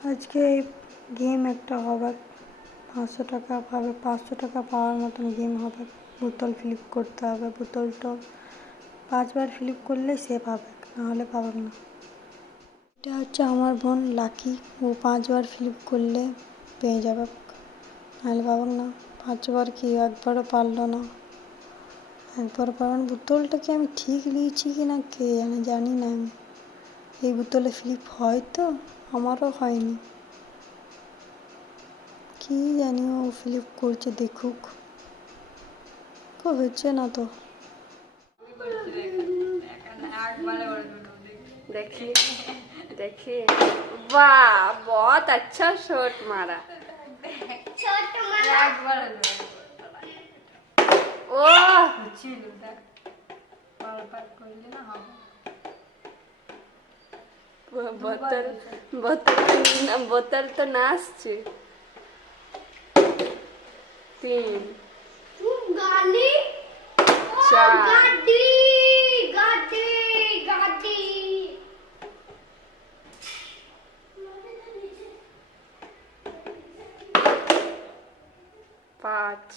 আজকে গেম একটা হবে, 500 টাকা পাবে, 500 টাকা পাওয়ার মতন গেম হবে। বোতল ফ্লিপ করতে হবে, বোতলটা 5 বার ফ্লিপ করলে সে পাবে, নাহলে পাবে না। এটা হচ্ছে আমার বোন লাকি, ও 5 বার ফ্লিপ করলে পেয়ে যাবে, নাহলে পাবে না। 5 বার কি একবারও পারলো না, একবার পাবেন। বোতলটা কি আমি ঠিক নিয়েছি কি না কে জানি না। আমি এই বোতলে ফ্লিপ হয় তো, আমারও হয়নি, কি জানি। ও ফ্লিপ করছে, দেখুক। হচ্ছে না তো। देखिए देखिए, वाह बहुत अच्छा शॉट मारा। ओह बोतल बोतल बोतल तो नाचছে। 3 गाड़ी 4 गाड़ी गाड़ी गाड़ी 5